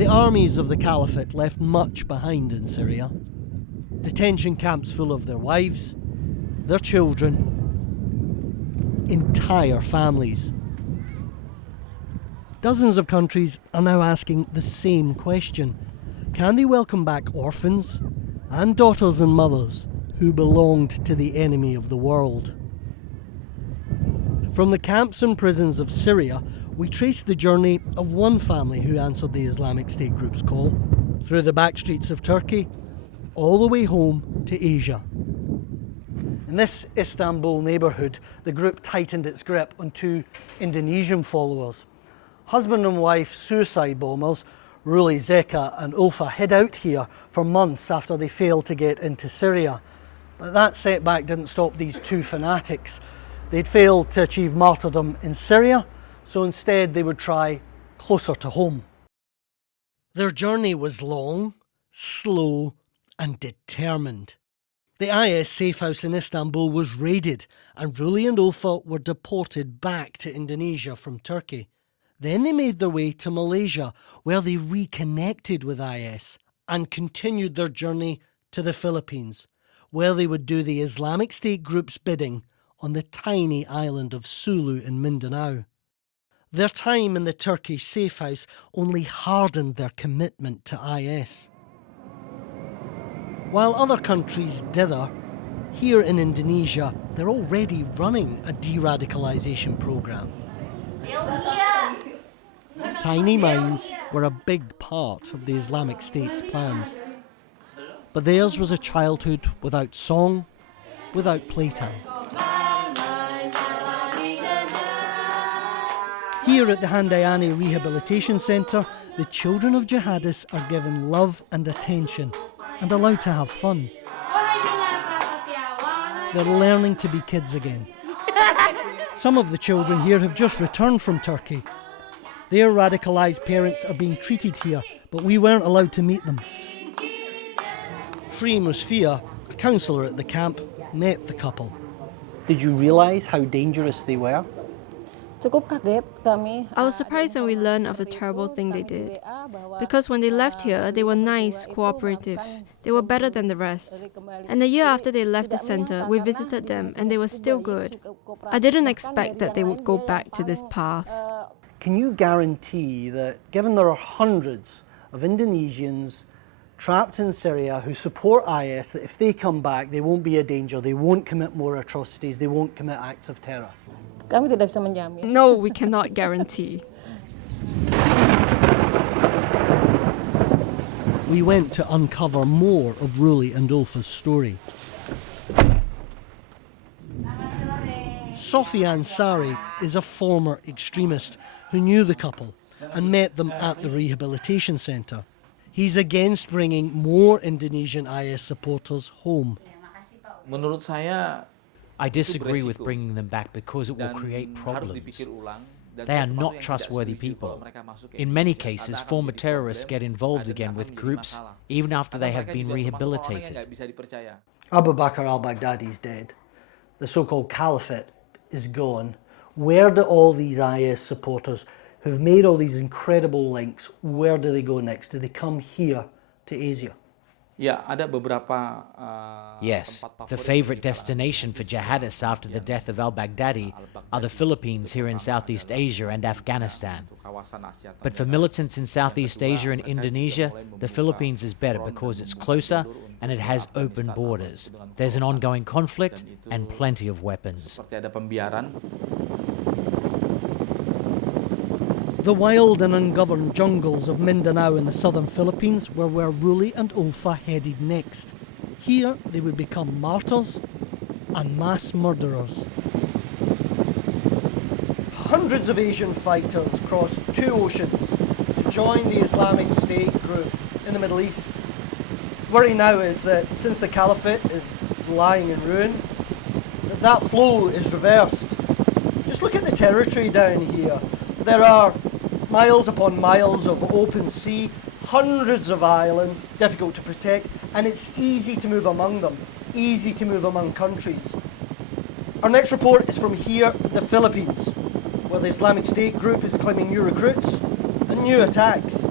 The armies of the Caliphate left much behind in Syria. Detention camps full of their wives, their children, entire families. Dozens of countries are now asking the same question. Can they welcome back orphans and daughters and mothers who belonged to the enemy of the world? From the camps and prisons of Syria, we traced the journey of one family who answered the Islamic State group's call, through the back streets of Turkey, all the way home to Asia. In this Istanbul neighbourhood, the group tightened its grip on two Indonesian followers. Husband and wife suicide bombers, Ruli Zeka and Ulfa, hid out here for months after they failed to get into Syria. But that setback didn't stop these two fanatics. They'd failed to achieve martyrdom in Syria, so instead they would try closer to home. Their journey was long, slow and determined. The IS safe house in Istanbul was raided and Ruli and Ulfa were deported back to Indonesia from Turkey. Then they made their way to Malaysia, where they reconnected with IS and continued their journey to the Philippines, where they would do the Islamic State group's bidding on the tiny island of Sulu in Mindanao. Their time in the Turkish safe house only hardened their commitment to IS. While other countries dither, here in Indonesia, they're already running a de-radicalisation programme. Tiny minds were a big part of the Islamic State's plans. But theirs was a childhood without song, without playtime. Here at the Handayani Rehabilitation Centre, the children of jihadists are given love and attention and allowed to have fun. They're learning to be kids again. Some of the children here have just returned from Turkey. Their radicalised parents are being treated here, but we weren't allowed to meet them. Shri Musfia, a counsellor at the camp, met the couple. Did you realise how dangerous they were? I was surprised when we learned of the terrible thing they did. Because when they left here, they were nice, cooperative. They were better than the rest. And a year after they left the centre, we visited them and they were still good. I didn't expect that they would go back to this path. Can you guarantee that, given there are hundreds of Indonesians trapped in Syria who support IS, that if they come back, they won't be a danger, they won't commit more atrocities, they won't commit acts of terror? No, we cannot guarantee. We went to uncover more of Ruli and Ulfa's story. Sofian Sari is a former extremist who knew the couple and met them at the rehabilitation centre. He's against bringing more Indonesian IS supporters home. I disagree with bringing them back because it will create problems. They are not trustworthy people. In many cases, former terrorists get involved again with groups even after they have been rehabilitated. Abu Bakr al-Baghdadi is dead. The so-called Caliphate is gone. Where do all these IS supporters who've made all these incredible links, where do they go next? Do they come here to Asia? Yes, the favorite destination for jihadists after the death of al-Baghdadi are the Philippines here in Southeast Asia and Afghanistan. But for militants in Southeast Asia and Indonesia, the Philippines is better because it's closer and it has open borders. There's an ongoing conflict and plenty of weapons. The wild and ungoverned jungles of Mindanao in the southern Philippines were where Ruli and Ulfa headed next. Here they would become martyrs and mass murderers. Hundreds of Asian fighters crossed two oceans to join the Islamic State group in the Middle East. Worry now is that since the Caliphate is lying in ruin, that flow is reversed. Just look at the territory down here. There are miles upon miles of open sea, hundreds of islands, difficult to protect, and it's easy to move among them, easy to move among countries. Our next report is from here, the Philippines, where the Islamic State group is claiming new recruits and new attacks.